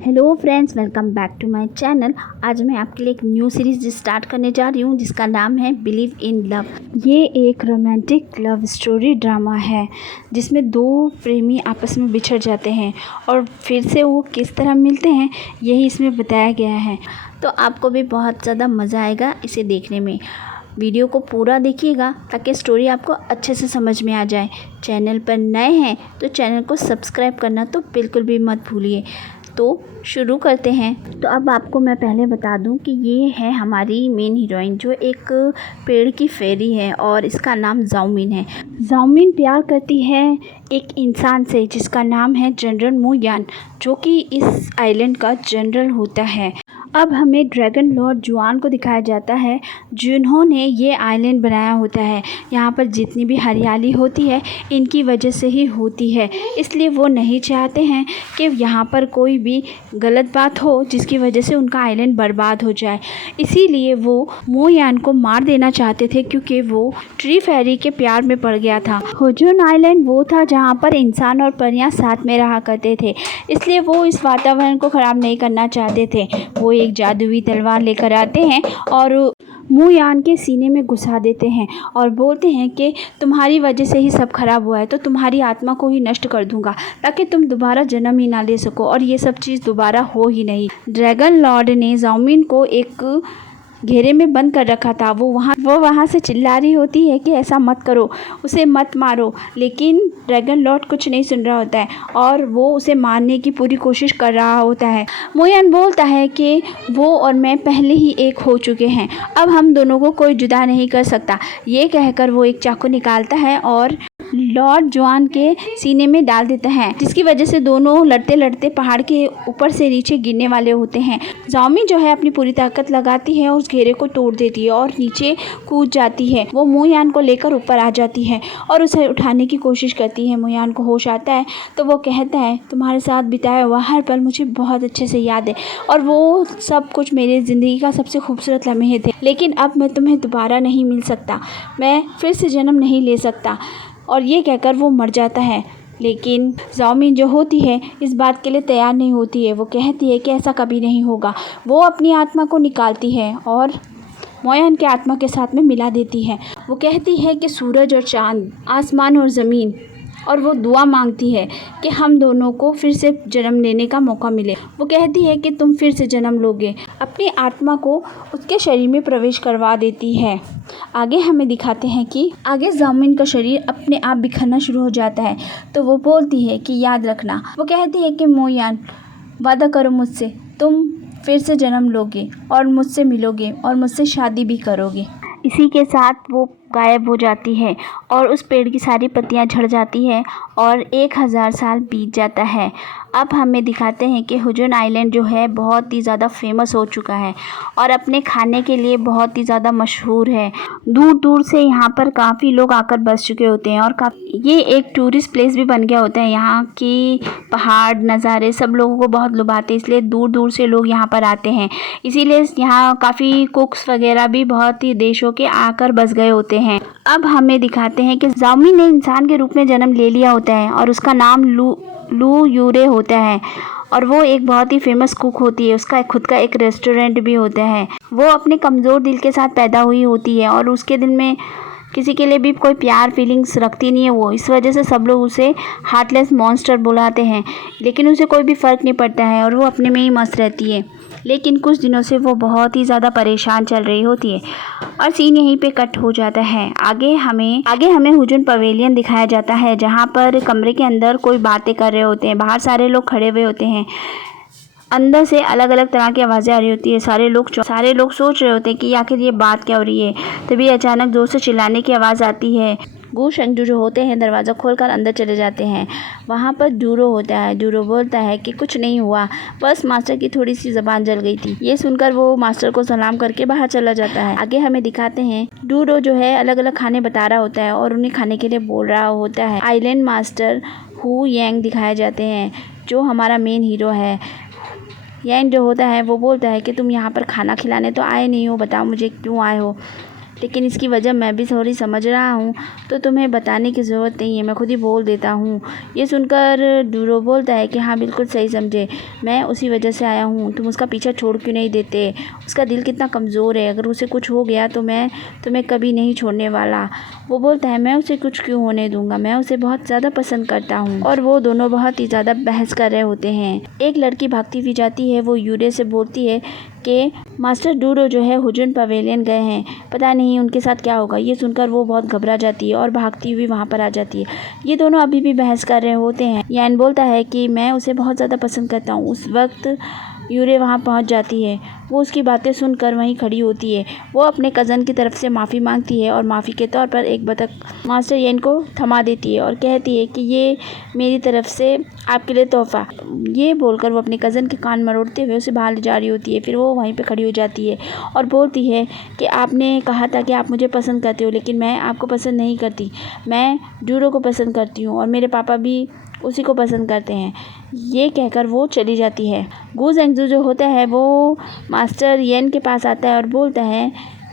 Hello friends, welcome back to my channel. आज मैं आपके लिए एक न्यू सीरीज़ स्टार्ट करने जा रही हूँ जिसका नाम है बिलीव इन लव। ये एक रोमांटिक लव स्टोरी ड्रामा है जिसमें दो प्रेमी आपस में बिछड़ जाते हैं और फिर से वो किस तरह मिलते हैं यही इसमें बताया गया है। तो आपको भी बहुत ज़्यादा मज़ा आएगा इसे देखने में। वीडियो को पूरा देखिएगा ताकि स्टोरी आपको अच्छे से समझ में आ जाए। चैनल पर नए हैं तो चैनल को सब्सक्राइब करना तो बिल्कुल भी मत भूलिए। तो शुरू करते हैं। तो अब आपको मैं पहले बता दूं कि ये है हमारी मेन हीरोइन जो एक पेड़ की फेरी है और इसका नाम जाओमिन है। जाओमिन प्यार करती है एक इंसान से जिसका नाम है जनरल मू यान, जो कि इस आइलैंड का जनरल होता है। अब हमें ड्रैगन लॉर्ड जुआन को दिखाया जाता है जिन्होंने ये आइलैंड बनाया होता है। यहाँ पर जितनी भी हरियाली होती है इनकी वजह से ही होती है, इसलिए वो नहीं चाहते हैं कि यहाँ पर कोई भी गलत बात हो जिसकी वजह से उनका आइलैंड बर्बाद हो जाए। इसीलिए वो मोयान को मार देना चाहते थे क्योंकि वो ट्री फेरी के प्यार में पड़ गया था। हुजून आइलैंड वो था जहाँ पर इंसान और परियां साथ में रहा करते थे, इसलिए वो इस वातावरण को ख़राब नहीं करना चाहते थे। वो एक जादुई तलवार लेकर आते हैं और मुयान के सीने में घुसा देते हैं और बोलते हैं कि तुम्हारी वजह से ही सब खराब हुआ है, तो तुम्हारी आत्मा को ही नष्ट कर दूंगा ताकि तुम दोबारा जन्म ही ना ले सको और ये सब चीज़ दोबारा हो ही नहीं। ड्रैगन लॉर्ड ने जाओमिन को एक घेरे में बंद कर रखा था। वो वहाँ से चिल्ला रही होती है कि ऐसा मत करो, उसे मत मारो, लेकिन ड्रैगन लॉर्ड कुछ नहीं सुन रहा होता है और वो उसे मारने की पूरी कोशिश कर रहा होता है। मोयान बोलता है कि वो और मैं पहले ही एक हो चुके हैं, अब हम दोनों को कोई जुदा नहीं कर सकता। ये कहकर वो एक चाकू निकालता है और लॉर्ड जुआन के सीने में डाल देता है, जिसकी वजह से दोनों लड़ते लड़ते पहाड़ के ऊपर से नीचे गिरने वाले होते हैं। जाओमिन जो है अपनी पूरी ताकत लगाती है, उस घेरे को तोड़ देती है और नीचे कूद जाती है। वो मोयान को लेकर ऊपर आ जाती है और उसे उठाने की कोशिश करती है। मोयान को होश आता है तो वो कहता है तुम्हारे साथ बिताया हुआ हर पल मुझे बहुत अच्छे से याद है और वो सब कुछ मेरी ज़िंदगी का सबसे खूबसूरत लम्हे थे, लेकिन अब मैं तुम्हें दोबारा नहीं मिल सकता, मैं फिर से जन्म नहीं ले सकता। और ये कहकर वो मर जाता है, लेकिन जाओमिन जो होती है इस बात के लिए तैयार नहीं होती है। वो कहती है कि ऐसा कभी नहीं होगा। वो अपनी आत्मा को निकालती है और मोयान के आत्मा के साथ में मिला देती है। वो कहती है कि सूरज और चाँद, आसमान और ज़मीन, और वो दुआ मांगती है कि हम दोनों को फिर से जन्म लेने का मौका मिले। वो कहती है कि तुम फिर से जन्म लोगे। अपनी आत्मा को उसके शरीर में प्रवेश करवा देती है। आगे हमें दिखाते हैं कि आगे जाओमिन का शरीर अपने आप बिखरना शुरू हो जाता है, तो वो बोलती है कि याद रखना। वो कहती है कि मोयान वादा करो मुझसे, तुम फिर से जन्म लोगे और मुझसे मिलोगे और मुझसे शादी भी करोगे। इसी के साथ वो गायब हो जाती है और उस पेड़ की सारी पत्तियां झड़ जाती है और 1000 साल बीत जाता है। अब हमें दिखाते हैं कि हुजून आइलैंड जो है बहुत ही ज़्यादा फेमस हो चुका है और अपने खाने के लिए बहुत ही ज़्यादा मशहूर है। दूर दूर से यहाँ पर काफ़ी लोग आकर बस चुके होते हैं और ये एक टूरिस्ट प्लेस भी बन गया होता है। यहाँ की पहाड़ नज़ारे सब लोगों को बहुत लुभाते हैं, इसलिए दूर दूर से लोग यहाँ पर आते हैं। इसीलिए यहाँ काफ़ी कुक्स वगैरह भी बहुत ही देशों के आकर बस गए होते हैं। अब हमें दिखाते हैं कि जाओमिन ने इंसान के रूप में जन्म ले लिया होता है और उसका नाम लू यूरे होता है और वो एक बहुत ही फेमस कुक होती है। उसका खुद का एक रेस्टोरेंट भी होता है। वो अपने कमज़ोर दिल के साथ पैदा हुई होती है और उसके दिल में किसी के लिए भी कोई प्यार फीलिंग्स रखती नहीं है वो। इस वजह से सब लोग उसे हार्टलेस मॉन्स्टर बुलाते हैं, लेकिन उसे कोई भी फ़र्क नहीं पड़ता है और वो अपने में ही मस्त रहती है। लेकिन कुछ दिनों से वो बहुत ही ज़्यादा परेशान चल रही होती है और सीन यहीं पे कट हो जाता है। आगे हमें हुजून पवेलियन दिखाया जाता है जहाँ पर कमरे के अंदर कोई बातें कर रहे होते हैं। बाहर सारे लोग खड़े हुए होते हैं, अंदर से अलग अलग तरह की आवाज़ें आ रही होती है। सारे लोग सोच रहे होते हैं कि आखिर ये बात क्या हो रही है। तभी अचानक जोर से चिल्लाने की आवाज़ आती है। गू शंजू जो होते हैं दरवाज़ा खोलकर अंदर चले जाते हैं। वहाँ पर डूरो होता है। डूरो बोलता है कि कुछ नहीं हुआ, बस मास्टर की थोड़ी सी ज़बान जल गई थी। ये सुनकर वो मास्टर को सलाम करके बाहर चला जाता है। आगे हमें दिखाते हैं डूरो जो है अलग अलग खाने बता रहा होता है और उन्हें खाने के लिए बोल रहा होता है। आइलैंड मास्टर हु यांग दिखाए जाते हैं जो हमारा मेन हीरो है। यांग जो होता है वो बोलता है कि तुम यहाँ पर खाना खिलाने तो आए नहीं हो, बताओ मुझे क्यों आए हो। लेकिन इसकी वजह मैं भी थोड़ी समझ रहा हूँ, तो तुम्हें बताने की ज़रूरत नहीं है, मैं खुद ही बोल देता हूँ। ये सुनकर डूरो बोलता है कि हाँ बिल्कुल सही समझे, मैं उसी वजह से आया हूँ। तुम उसका पीछा छोड़ क्यों नहीं देते? उसका दिल कितना कमज़ोर है, अगर उसे कुछ हो गया तो मैं तुम्हें कभी नहीं छोड़ने वाला। वो बोलता है मैं उसे कुछ क्यों होने दूंगा, मैं उसे बहुत ज़्यादा पसंद करता हूँ। और वो दोनों बहुत ही ज़्यादा बहस कर रहे होते हैं। एक लड़की भागती हुई जाती है, वो यूरे से बोलती है कि मास्टर डूरो जो है हुजून पवेलियन गए हैं, पता नहीं उनके साथ क्या होगा। ये सुनकर वो बहुत घबरा जाती है और भागती हुई वहाँ पर आ जाती है। ये दोनों अभी भी बहस कर रहे होते हैं। यान बोलता है कि मैं उसे बहुत ज़्यादा पसंद करता हूँ। उस वक्त यूरे वहाँ पहुँच जाती है। वो उसकी बातें सुनकर वहीं खड़ी होती है। वो अपने कज़न की तरफ से माफ़ी मांगती है और माफ़ी के तौर पर एक बतख मास्टर येन को थमा देती है और कहती है कि ये मेरी तरफ से आपके लिए तोहफ़ा। ये बोलकर वो अपने कज़न के कान मरोड़ते हुए उसे बाहर ले जा रही होती है। फिर वो वहीं पे खड़ी हो जाती है और बोलती है कि आपने कहा था कि आप मुझे पसंद करते हो, लेकिन मैं आपको पसंद नहीं करती। मैं डूरो को पसंद करती हूँ और मेरे पापा भी उसी को पसंद करते हैं। ये कहकर वो चली जाती है। गू जेंगजू जो होता है वो मास्टर येन के पास आता है और बोलता है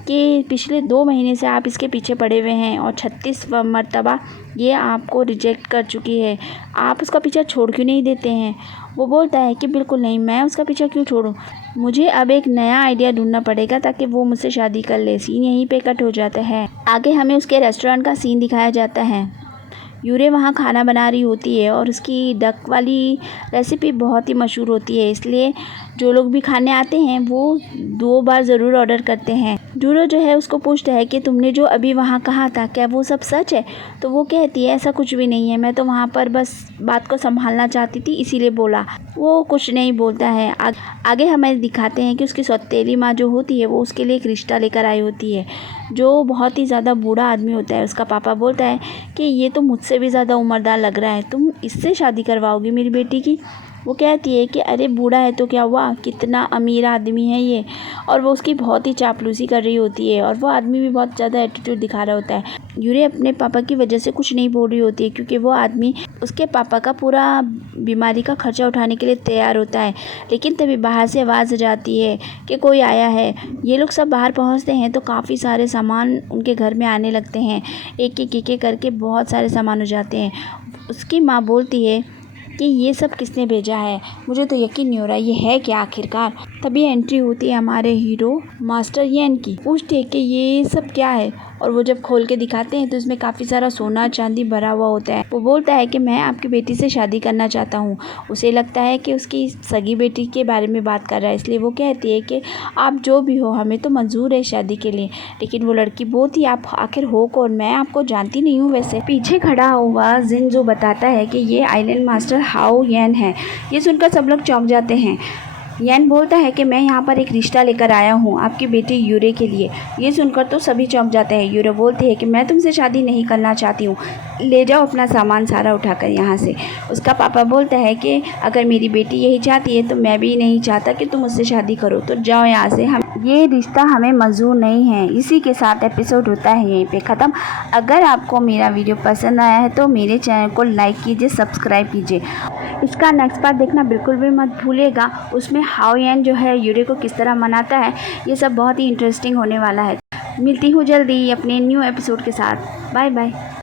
कि पिछले 2 महीने से आप इसके पीछे पड़े हुए हैं और 36 मरतबा ये आपको रिजेक्ट कर चुकी है। आप उसका पीछा छोड़ क्यों नहीं देते हैं? वो बोलता है कि बिल्कुल नहीं, मैं उसका पीछा क्यों छोड़ूं? मुझे अब एक नया आइडिया ढूंढना पड़ेगा ताकि वो मुझसे शादी कर ले। सीन यहीं पे कट हो जाता है। आगे हमें उसके रेस्टोरेंट का सीन दिखाया जाता है। यूरे वहाँ खाना बना रही होती है और उसकी डक वाली रेसिपी बहुत ही मशहूर होती है, इसलिए जो लोग भी खाने आते हैं वो 2 बार ज़रूर ऑर्डर करते हैं। डूरो जो है उसको पूछता है कि तुमने जो अभी वहाँ कहा था क्या वो सब सच है? तो वो कहती है ऐसा कुछ भी नहीं है, मैं तो वहाँ पर बस बात को संभालना चाहती थी इसीलिए बोला। वो कुछ नहीं बोलता है। आगे हमें दिखाते हैं कि उसकी सौतेली माँ जो होती है वो उसके लिए एक रिश्ता लेकर आई होती है, जो बहुत ही ज़्यादा बूढ़ा आदमी होता है। उसका पापा बोलता है कि ये तो मुझसे भी ज़्यादा उम्रदार लग रहा है, तुम इससे शादी करवाओगी मेरी बेटी की? वो कहती है कि अरे बूढ़ा है तो क्या हुआ, कितना अमीर आदमी है ये। और वो उसकी बहुत ही चापलूसी कर रही होती है और वो आदमी भी बहुत ज़्यादा एटीट्यूड दिखा रहा होता है। यूरे अपने पापा की वजह से कुछ नहीं बोल रही होती है, क्योंकि वो आदमी उसके पापा का पूरा बीमारी का खर्चा उठाने के लिए तैयार होता है। लेकिन तभी बाहर से आवाज़ जाती है कि कोई आया है। ये लोग सब बाहर पहुँचते हैं तो काफ़ी सारे सामान उनके घर में आने लगते हैं। एक करके बहुत सारे सामान हो जाते हैं। उसकी माँ बोलती है कि ये सब किसने भेजा है, मुझे तो यकीन नहीं हो रहा ये है क्या आखिरकार। तभी एंट्री होती है हमारे हीरो मास्टर येन की। पूछते हैं कि ये सब क्या है, और वो जब खोल के दिखाते हैं तो इसमें काफ़ी सारा सोना चांदी भरा हुआ होता है। वो बोलता है कि मैं आपकी बेटी से शादी करना चाहता हूँ। उसे लगता है कि उसकी सगी बेटी के बारे में बात कर रहा है, इसलिए वो कहती है कि आप जो भी हो हमें तो मंजूर है शादी के लिए। लेकिन वो लड़की बोलती है आप आखिर हो कौन, मैं आपको जानती नहीं हूँ। वैसे पीछे खड़ा हुआ जिन जो बताता है कि ये आइलैंड मास्टर हाओ येन है। ये सुनकर सब लोग चौंक जाते हैं। येन बोलता है कि मैं यहाँ पर एक रिश्ता लेकर आया हूँ आपकी बेटी यूरे के लिए। ये सुनकर तो सभी चौंक जाते हैं। यूरे बोलती है कि मैं तुमसे शादी नहीं करना चाहती हूँ, ले जाओ अपना सामान सारा उठाकर यहाँ से। उसका पापा बोलता है कि अगर मेरी बेटी यही चाहती है तो मैं भी नहीं चाहता कि तुम उससे शादी करो, तो जाओ यहाँ से, हम ये रिश्ता हमें मंजूर नहीं है। इसी के साथ एपिसोड होता है यहीं पे ख़त्म। अगर आपको मेरा वीडियो पसंद आया है तो मेरे चैनल को लाइक कीजिए, सब्सक्राइब कीजिए। इसका नेक्स्ट पार्ट देखना बिल्कुल भी मत भूलिएगा। उसमें हाओ येन जो है यूरे को किस तरह मनाता है, ये सब बहुत ही इंटरेस्टिंग होने वाला है। मिलती हूँ जल्दी अपने न्यू एपिसोड के साथ। Bye bye.